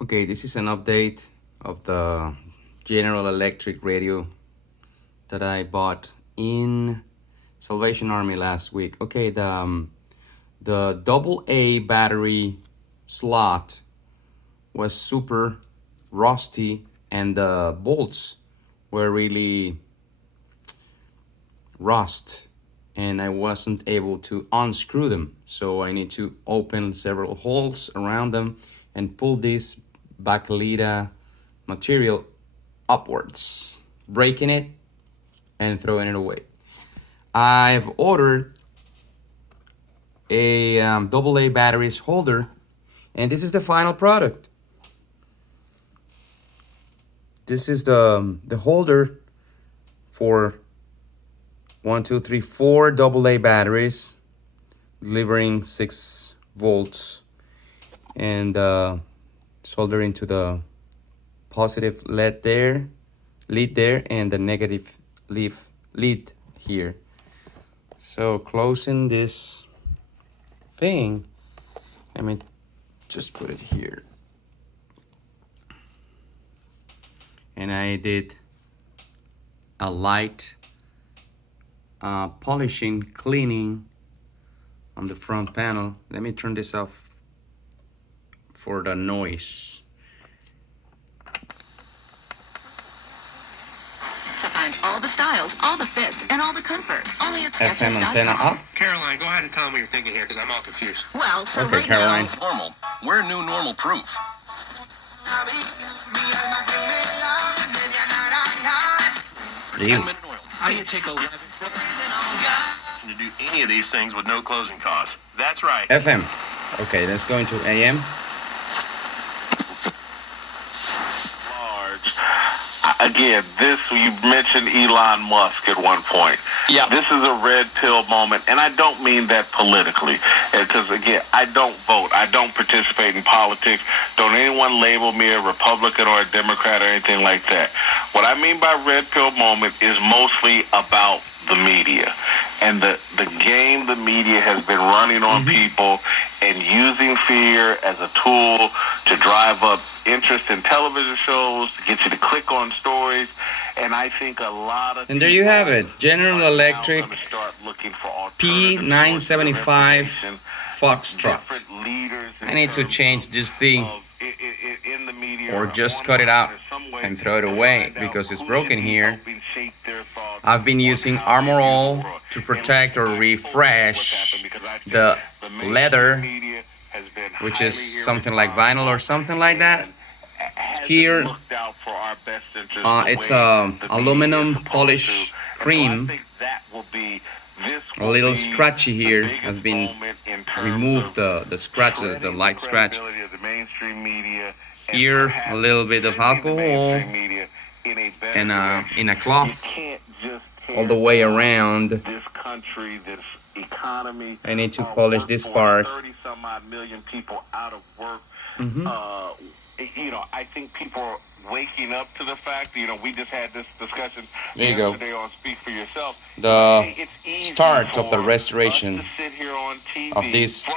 Okay, this is an update of the General Electric radio that I bought in Salvation Army last week. Okay, the double A battery slot was super rusty and the bolts were really rust and I wasn't able to unscrew them. So I need to open several holes around them and pull this bakelita material upwards, breaking it and throwing it away. I've ordered a AA batteries holder, and this is the final product. This is the holder for 4 AA batteries, delivering 6 volts, and solder into the positive lead there, and the negative lead here. So closing this thing, let me just put it here. And I did a light polishing, cleaning on the front panel. Let me turn this off for the noise. To find all the styles, all the fits, and all the comfort, only at FM antenna up. Caroline, go ahead and tell me what you're thinking here, because I'm all confused. Well, so Okay, right Caroline. now, Normal. We're new normal proof. Leave. How do you take 11 to do any of these things with no closing costs? That's right. FM. Okay, let's go into AM. Large. Again, you mentioned Elon Musk at one point. Yeah. This is a red pill moment, and I don't mean that politically. Because, again, I don't vote. I don't participate in politics. Don't anyone label me a Republican or a Democrat or anything like that. What I mean by red pill moment is mostly about the media and the game the media has been running on people and using fear as a tool to drive up interest in television shows, to get you to click on stories. And I think a lot of And there you have it, General Electric P975 Foxtrot. I need to change this thing or just cut it out and throw it away because it's broken here. I've been using Armor All to protect or refresh the leather, which is something like vinyl or something like that. Here, it's aluminum polish cream. A little scratchy here has been removed, the scratches, the light scratch. Here, a little bit of alcohol and in a cloth all the way around. I need to polish this part. I think people are waking up to the fact, we just had this discussion There you go. yesterday on Speak for Yourself. The start of the restoration of this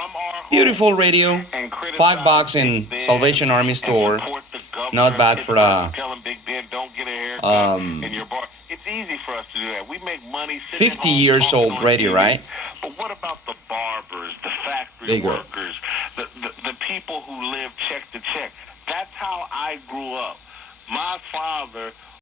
beautiful radio. $5 in Salvation Army store. Not bad for a it's easy for us to do that. We make money 50 years old radio, right? But what about the barbers, the There factory you go. workers, the people who live check to check? That's how I grew up. My father